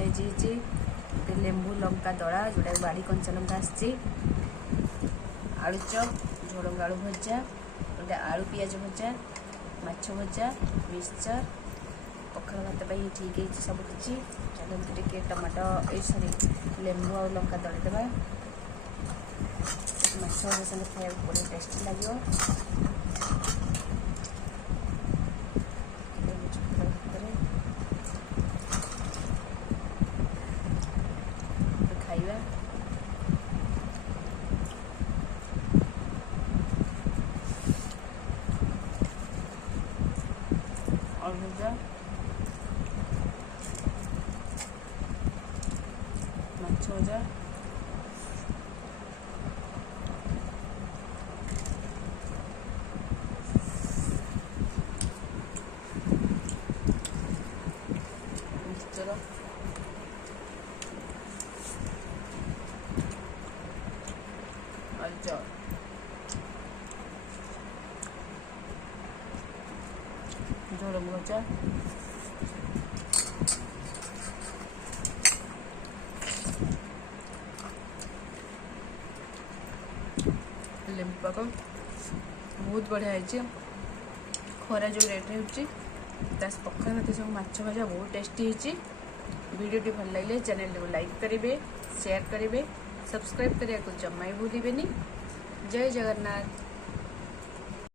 ହେଇଛି लेंबू लंका दड़ा जोटा बाड़ी कंचा लंका आसी आलू चप झोड़ंग आलू भजा गोटे आलू पियाज भजा माछ भजा मिक्सचर पखाल भात पर ठीक है सबकि चलते टे टमाटो सॉरी लेंबू आ लंका दड़ी देवा माछ भजा संगे खाया बढ़िया टेस्टी लगे खाइबा आलू भजा माछ भजा मिक्सचर आलू चप झोड़ंग भजा लेंबू पाक बहुत बढ़िया है खरा जो रेट हो पखाल भात सब माछ भजा बहुत टेस्टी है वीडियो भल लगे चैनल को लाइक करेंगे शेयर करेंगे सब्सक्राइब करने को जमा ही भूलें। जय जगन्नाथ।